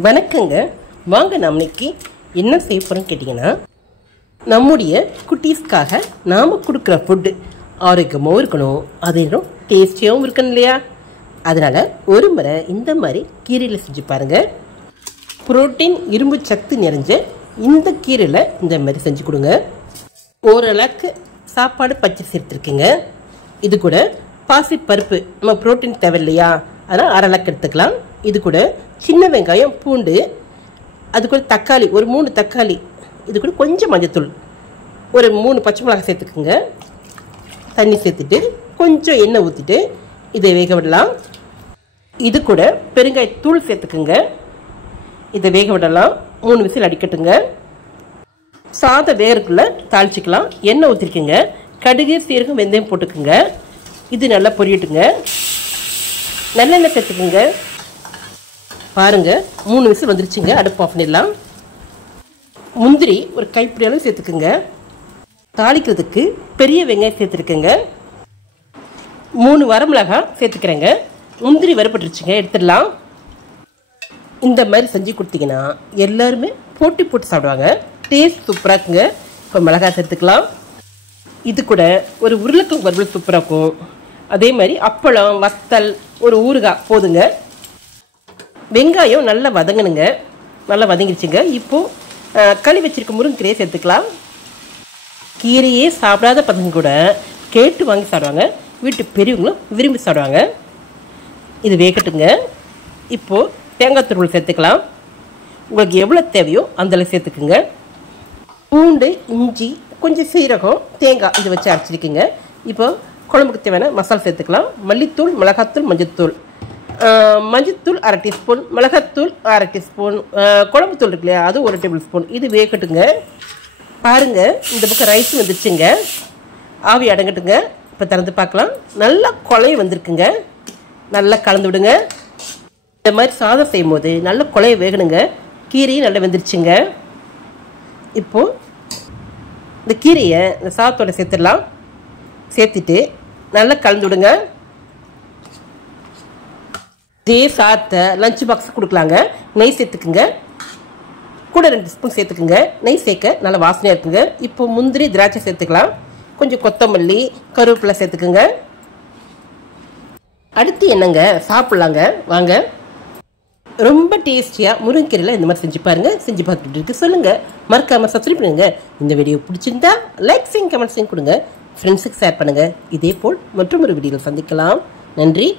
வணக்கங்க. வாங்க நாம் இன்னைக்கு என்ன செய்ய போகிறோம்னு கேட்டிங்கன்னா, நம்முடைய குட்டீஸ்க்காக நாம் கொடுக்குற ஃபுட்டு ஆரோக்கியமாகவும் இருக்கணும், அது இன்னும் டேஸ்டியாகவும் இருக்கணும் இல்லையா? அதனால் ஒரு முறை இந்த மாதிரி கீரையில் செஞ்சு பாருங்கள். புரோட்டீன் இரும்பு சத்து நிறைஞ்ச இந்த கீரையில் இந்த மாதிரி செஞ்சு கொடுங்க. ஓரளவுக்கு சாப்பாடு பச்சை சேர்த்துருக்குங்க. இது கூட பாசி பருப்பு நம்ம புரோட்டீன் தேவை இல்லையா, அதனால் அரைலக்கு எடுத்துக்கலாம். இது கூட சின்ன வெங்காயம், பூண்டு, அது கூட தக்காளி, ஒரு 3 தக்காளி, இது கூட கொஞ்சம் மஞ்சத்தூள், ஒரு 3 பச்சை மிளகாய் சேர்த்துக்குங்க. தண்ணி சேர்த்துட்டு கொஞ்சம் எண்ணெய் ஊற்றிட்டு இதை வேக விடலாம். இது கூட பெருங்காயத்தூள் சேர்த்துக்குங்க. இதை வேக விடலாம். 3 விசில் அடிக்கட்டுங்க. சாதம் வேகக்குள்ள தாளிச்சிக்கலாம். எண்ணெய் ஊற்றிருக்குங்க. கடுகு, சீரகம், வெந்தயம் போட்டுக்குங்க. இது நல்லா பொரியட்டுங்க. நல்லெண்ணெய் சேர்த்துக்குங்க. பாருங்கள், 3 விசில் வந்துருச்சுங்க. அடுப்பு ஆஃப் பண்ணிடலாம். முந்திரி ஒரு கைப்பிடி அளவு சேர்த்துக்குங்க. தாளிக்கிறதுக்கு பெரிய வெங்காயம் சேர்த்துருக்குங்க. 3 வரமிளகாய் சேர்த்துக்கிறேங்க. முந்திரி வறுபட்டுருச்சுங்க, எடுத்துடலாம். இந்த மாதிரி செஞ்சு கொடுத்தீங்கன்னா எல்லாருமே போட்டி போட்டு சாப்பிடுவாங்க. டேஸ்ட் சூப்பராக இருக்குங்க. இப்போ மிளகாய் சேர்த்துக்கலாம். இது கூட ஒரு உருளைக்கிழங்கு வறுவல் சூப்பராக இருக்கும். அதே மாதிரி அப்பளம், வத்தல், ஒரு ஊறுகாய் போதுங்க. வெங்காயம் நல்லா வதங்கணுங்க. நல்லா வதங்கிடுச்சுங்க. இப்போது களி வச்சிருக்க முருங்கைக்கீரையை சேர்த்துக்கலாம். கீரையே சாப்பிடாத பசங்க கூட கேட்டு வாங்கி சாப்பிடுவாங்க. வீட்டு பெரியவங்களும் விரும்பி சாப்பிடுவாங்க. இது வேகட்டுங்க. இப்போது தேங்காய் துருவல் சேர்த்துக்கலாம். உங்களுக்கு எவ்வளோ தேவையோ அந்தளவு சேர்த்துக்குங்க. பூண்டு, இஞ்சி, கொஞ்சம் சீரகம், தேங்காய் இதை வச்சு அரைச்சிருக்குங்க. இப்போ குழம்புக்கு தேவையான மசாலா சேர்த்துக்கலாம். மல்லித்தூள், மிளகாத்தூள், மஞ்சத்தூள். மஞ்சத்தூள் 1/2 டீஸ்பூன், மிளகாத்தூள் 1/2 டீஸ்பூன், குழம்பு தூள் இருக்கு இல்லையா, அது 1 டேபிள் ஸ்பூன். இது வேகட்டுங்க. பாருங்கள், இந்த பக்கம் ரைஸ் வந்துருச்சுங்க. ஆவி அடங்கட்டுங்க. இப்போ திறந்து பார்க்கலாம். நல்லா குழைய வந்திருக்குங்க. நல்லா கலந்து விடுங்க. இந்த மாதிரி சாதம் செய்யும் போது நல்ல குழைய வேகணுங்க. கீரையும் நல்லா வெந்துருச்சுங்க. இப்போது இந்த கீரையை இந்த சாதத்தோடு சேர்த்துடலாம். சேர்த்துட்டு நல்லா கலந்து விடுங்க. இதே சாதத்தை லஞ்ச் பாக்ஸ் கொடுக்கலாங்க. நெய் சேர்த்துக்குங்க. கூட 2 ஸ்பூன் சேர்த்துக்குங்க. நெய் சேர்க்க நல்லா வாசனையாக இருக்குங்க. இப்போ முந்திரி, திராட்சை சேர்த்துக்கலாம். கொஞ்சம் கொத்தமல்லி, கருவேப்பிலை சேர்த்துக்குங்க. அடுத்து என்னங்க, சாப்பிட்லாங்க. வாங்க. ரொம்ப டேஸ்டியாக முருங்கைக்கீரையில் இந்த மாதிரி செஞ்சு பாருங்கள். செஞ்சு பார்த்துட்டு இருக்கு சொல்லுங்கள். மறக்காமல் சப்ஸ்கிரைப் பண்ணுங்க. இந்த வீடியோ பிடிச்சிருந்தா லைக் செய்யுங்க, கமெண்ட் செய்யுங்க, கொடுங்க. ஃப்ரெண்ட்ஸுக்கு ஷேர் பண்ணுங்கள். இதே போல் மற்றும் ஒரு வீடியோவில் சந்திக்கலாம். நன்றி.